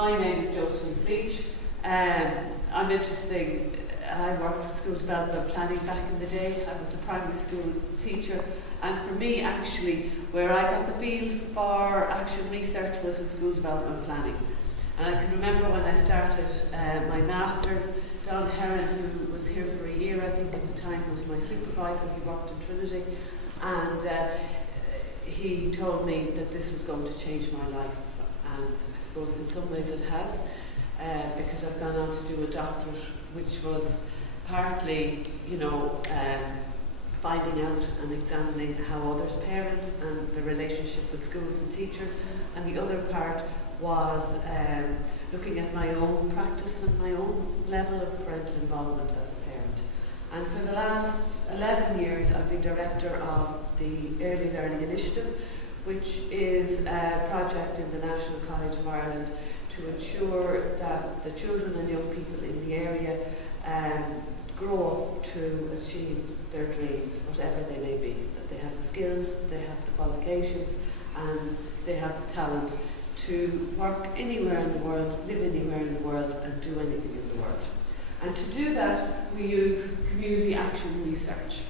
my name is Josephine Bleach. I'm interested. I worked with school development planning back in the day. I was a primary school teacher, and for me actually where I got the feel for action research was in school development planning. And I can remember when I started my Masters, Don Heron, who was here for a year I think at the time, was my supervisor. He worked in Trinity, and he told me that this was going to change my life, and I suppose in some ways it has, because I've gone on to do a doctorate which was partly, finding out and examining how others parent and the relationship with schools and teachers, and the other part was looking at my own practice and my own level of parental involvement as a parent. And for the last 11 years I've been director of the Early Learning Initiative, which is a project in the National College of Ireland to ensure that the children and young people in the area grow up to achieve their dreams, whatever they may be. That they have the skills, they have the qualifications, and they have the talent to work anywhere in the world, live anywhere in the world, and do anything in the world. And to do that, we use community action research.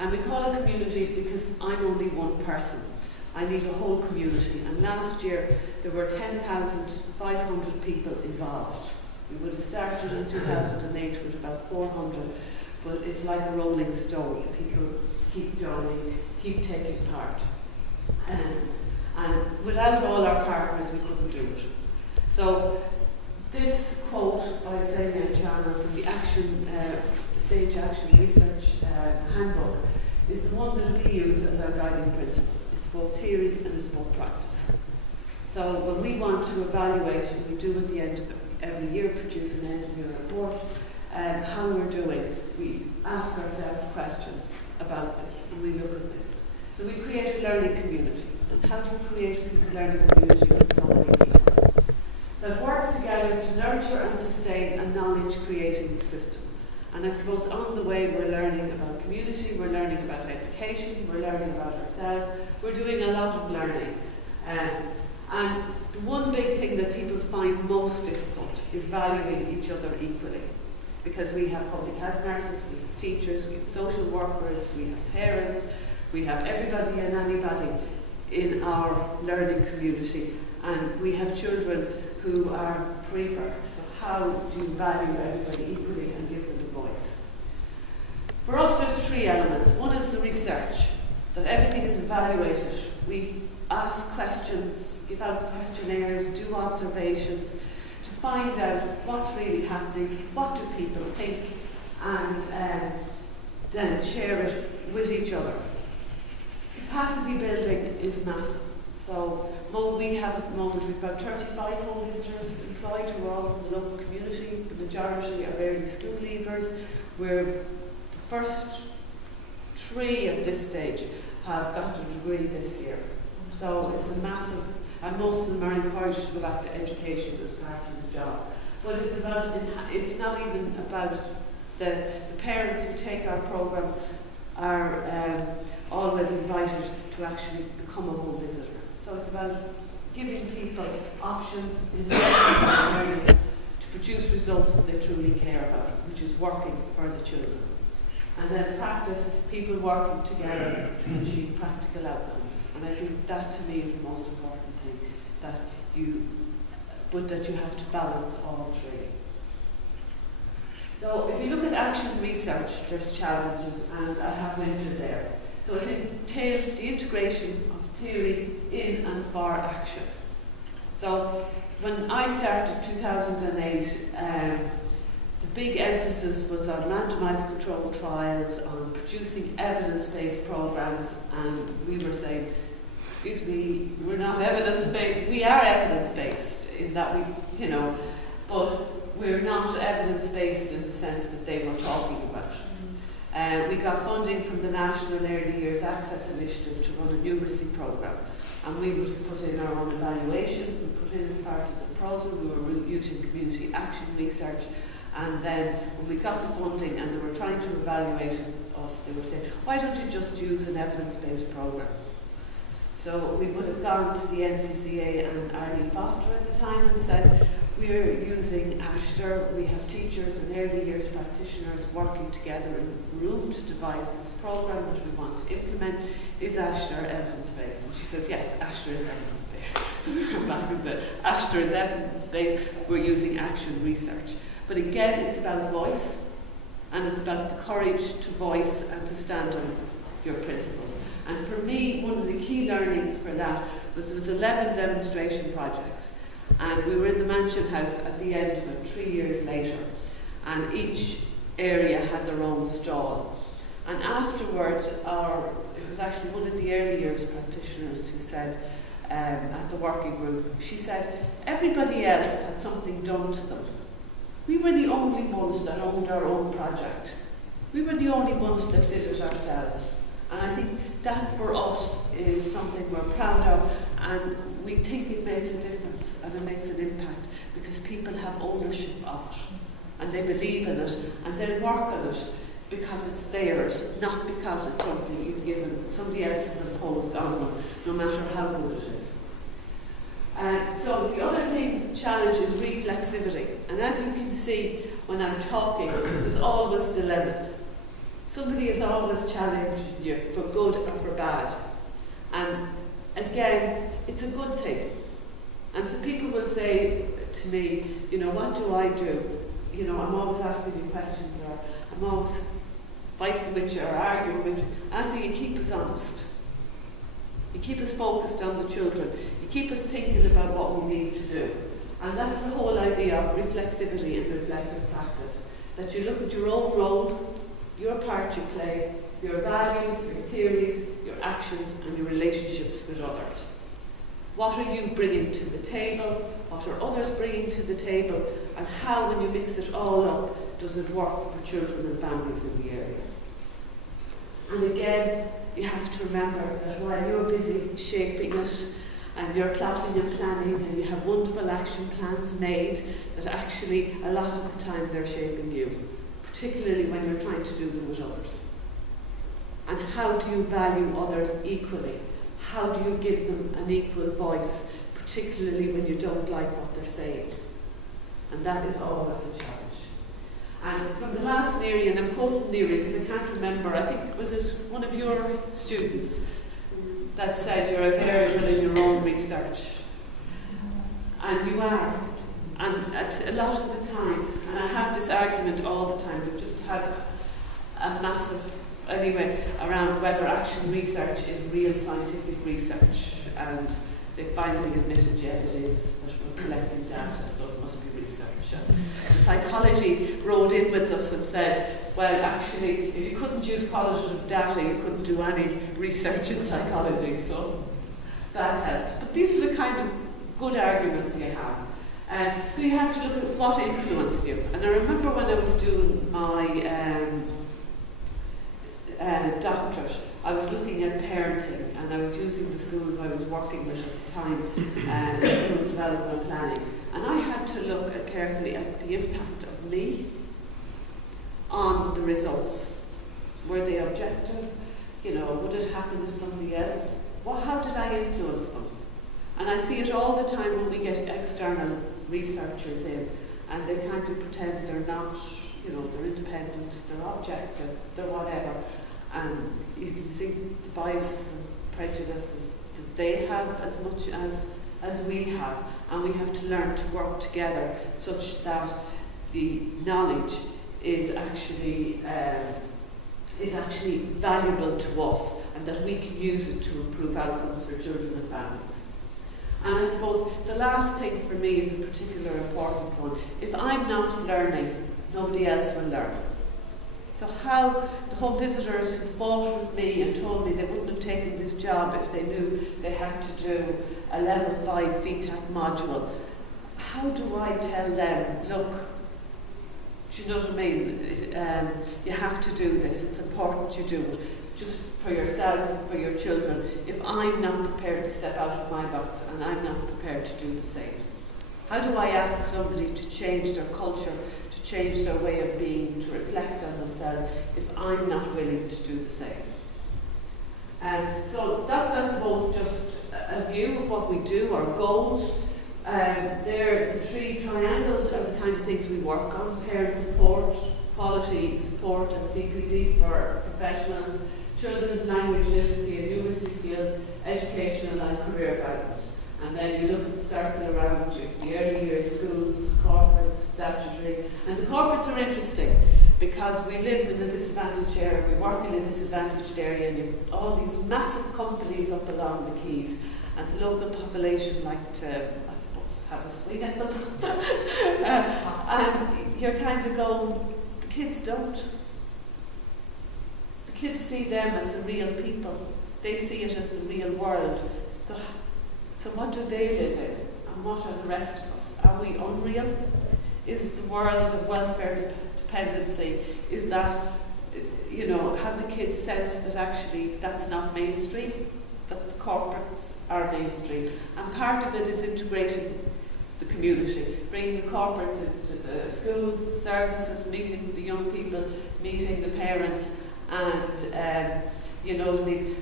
And we call it community because I'm only one person. I need a whole community. And last year, there were 10,500 people involved. We would have started in 2008 with about 400, but it's like a rolling stone. People keep joining, keep taking part. And without all our partners, we couldn't do it. So this quote by Xenia Chandler from the Sage Action Research Handbook is the one that we use as our guiding principle. It's both theory and it's both practice. So when we want to evaluate, and we do at the end of every year, produce an end-of-year report, how we're doing, we ask ourselves questions about this, and we look at this. So we create a learning community. And how do we create a learning community with so many people that works together to nurture and sustain a knowledge-creating system? And I suppose on the way we're learning about community, we're learning about education, we're learning about ourselves, we're doing a lot of learning. And the one big thing that people find most difficult is valuing each other equally. Because we have public health nurses, we have teachers, we have social workers, we have parents, we have everybody and anybody in our learning community, and we have children who are pre-birth. So how do you value everybody equally and give them a voice? For us there's three elements. One is the research, that everything is evaluated. We ask questions, give out questionnaires, do observations to find out what's really happening, what do people think, and then share it with each other. Capacity building is massive. So we have at the moment, we've got 35 home visitors employed who are all from the local community. The majority are early school leavers. We're the first 3 at this stage have got a degree this year. So it's a massive, and most of them are encouraged to go back to education as part of the job. But it's not even about the parents who take our programme are always invited to actually become a home visitor. So it's about giving people options in areas to produce results that they truly care about, which is working for the children. And then practice, people working together to achieve practical outcomes. And I think that to me is the most important thing, that you have to balance all three. So if you look at action research, there's challenges, and I have mentioned there. So it entails the integration of theory in and for action. So when I started 2008, the big emphasis was on randomised controlled trials, on producing evidence-based programs, and we were saying, excuse me, we're not evidence-based. We are evidence-based in that but we're not evidence-based in the sense that they were talking about. We got funding from the National Early Years Access Initiative to run a numeracy programme, and we would have put in our own evaluation. We put in as part of the proposal, we were using community action research, and then when we got the funding and they were trying to evaluate us, they were saying, why don't you just use an evidence-based programme? So we would have gone to the NCCA and Arlene Foster at the time and said, we're using Ashter. We have teachers and early years practitioners working together in a room to devise this programme that we want to implement. Is Ashter evidence-based? And she says, yes, Ashter is evidence-based. So we come back and say, Ashter is evidence-based, we're using action research. But again, it's about voice, and it's about the courage to voice and to stand on your principles. And for me, one of the key learnings for that was there was 11 demonstration projects. And we were in the Mansion House at the end of it, 3 years later. And each area had their own stall. And afterwards, it was actually one of the early years practitioners who said, at the working group, she said, everybody else had something done to them. We were the only ones that owned our own project. We were the only ones that did it ourselves. And I think that for us is something we're proud of, and we think it makes a difference and it makes an impact because people have ownership of it and they believe in it and they work on it because it's theirs, not because it's something you've given, somebody else has imposed on them, no matter how good it is. So the other challenge is reflexivity, and as you can see when I'm talking, there's always dilemmas. Somebody is always challenging you for good or for bad. And again, it's a good thing. And so people will say to me, you know, what do I do? You know, I'm always asking you questions, or I'm always fighting with you or arguing with you. I say you keep us honest. You keep us focused on the children. You keep us thinking about what we need to do. And that's the whole idea of reflexivity and reflective practice. That you look at your own role, your part you play, your values, your theories, your actions, and your relationships with others. What are you bringing to the table? What are others bringing to the table? And how, when you mix it all up, does it work for children and families in the area? And again, you have to remember that while you're busy shaping it, and you're plotting and planning, and you have wonderful action plans made, that actually a lot of the time they're shaping you, particularly when you're trying to do them with others. And how do you value others equally? How do you give them an equal voice, particularly when you don't like what they're saying? And that is always a challenge. And from the last Neri, and I'm quoting Neri because I can't remember, I think, was it one of your students that said you're a variable in your own research? And you are. And a lot of the time, and I have this argument all the time, we've just had a massive, anyway, around whether action research is real scientific research, and they finally admitted, yeah, it is, that we're collecting data, so it must be research. The psychology rode in with us and said, well, actually, if you couldn't use qualitative data, you couldn't do any research in psychology, so that helped. But these are the kind of good arguments you have. So you have to look at what influenced you. And I remember when I was doing my doctorate, I was looking at parenting, and I was using the schools I was working with at the time, school development and planning. And I had to look carefully at the impact of me on the results. Were they objective? You know, would it happen if somebody else? Well, how did I influence them? And I see it all the time when we get external researchers in, and they kind of pretend they're not, you know, they're independent, they're objective, they're whatever. And you can see the biases and prejudices that they have as much as we have. And we have to learn to work together such that the knowledge is actually valuable to us, and that we can use it to improve outcomes for children and families. And I suppose the last thing for me is a particular important one. If I'm not learning, nobody else will learn. So how the home visitors who fought with me and told me they wouldn't have taken this job if they knew they had to do a level 5 VTAC module, how do I tell them, look, do you know what I mean? You have to do this, it's important you do it, just for yourselves and for your children, if I'm not prepared to step out of my box and I'm not prepared to do the same. How do I ask somebody to change their culture, to change their way of being, to reflect on themselves, if I'm not willing to do the same? So that's, I suppose, just a view of what we do, our goals. The three triangles are the kind of things we work on: parent support, quality support and CPD for professionals, children's language literacy and numeracy skills, educational and career guidance. And then you look at the circle around you, the early years, schools, corporates, statutory. And the corporates are interesting because we live in a disadvantaged area, we work in a disadvantaged area, and you've all these massive companies up along the quays, and the local population like to, I suppose, have a swing at them. And you're kind of going, the kids don't. The kids see them as the real people. They see it as the real world. So what do they live in? And what are the rest of us? Are we unreal? Is the world of welfare dependency, is that, have the kids sense that actually that's not mainstream, that the corporates are mainstream? And part of it is integrating the community, bringing the corporates into the schools, the services, meeting the young people, meeting the parents, and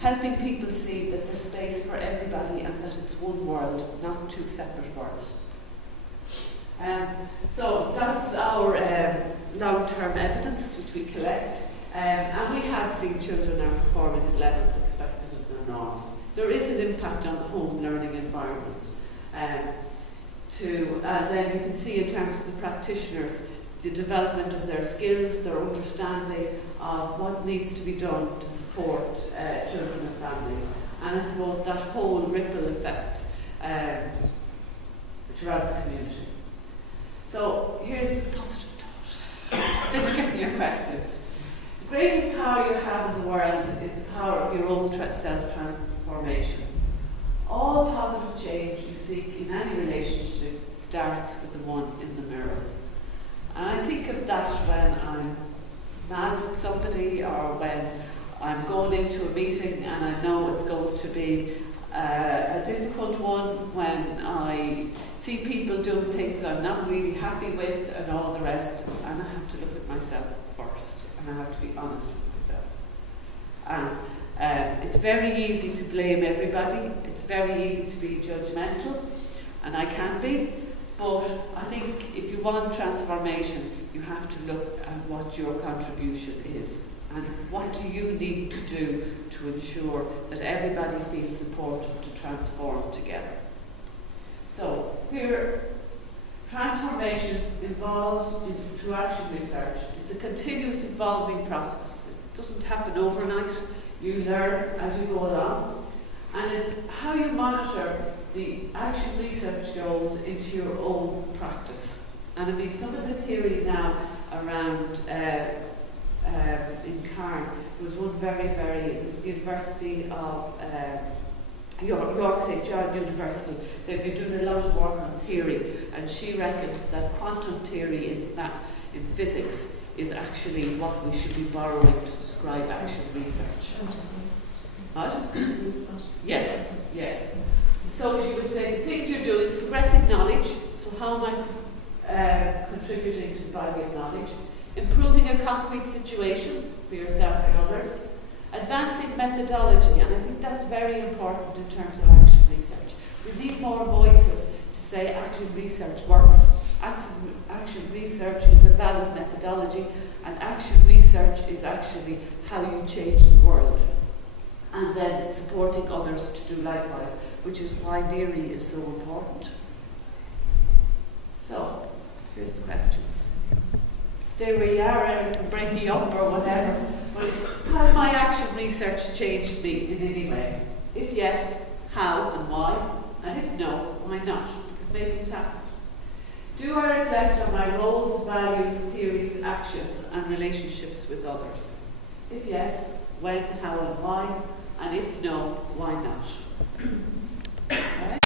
helping people see that there's space for everybody and that it's one world, not two separate worlds. So that's our long-term evidence which we collect, and we have seen children are performing at levels expected of their norms. There is an impact on the home learning environment. And then you can see in terms of the practitioners, the development of their skills, their understanding of what needs to be done to support children and families. And I suppose that whole ripple effect throughout the community. So here's the positive thought. Then you get your questions. The greatest power you have in the world is the power of your own self-transformation. All positive change you seek in any relationship starts with the one in the mirror. And I think of that when I'm mad with somebody, or when I'm going into a meeting and I know it's going to be a difficult one, when I see people doing things I'm not really happy with and all the rest, and I have to look at myself first, and I have to be honest with myself. And it's very easy to blame everybody, it's very easy to be judgmental, and I can be, but I think if you want transformation, you have to look at what your contribution is, and what do you need to do to ensure that everybody feels supported to transform together. So here, transformation involves through action research. It's a continuous evolving process. It doesn't happen overnight. You learn as you go along, and it's how you monitor the action research goes into your own practice. And I mean, some of the theory now around in Cairn, there was one it was the University of York St. John University. They've been doing a lot of work on theory, and she reckons that quantum theory in physics is actually what we should be borrowing to describe action research. What? Yes. So she would say, the things you're doing, progressing knowledge, so how am I contributing to the body of knowledge, improving a concrete situation for yourself and others, advancing methodology, and I think that's very important in terms of action research. We need more voices to say action research works. Action research is a valid methodology, and action research is actually how you change the world. And then supporting others to do likewise, which is why NEARI is so important. So, here's the questions. Stay where you are, and break you up or whatever. But has my action research changed me in any way? If yes, how and why? And if no, why not? Because maybe it hasn't. Do I reflect on my roles, values, theories, actions, and relationships with others? If yes, when, how, and why? And if no, why not?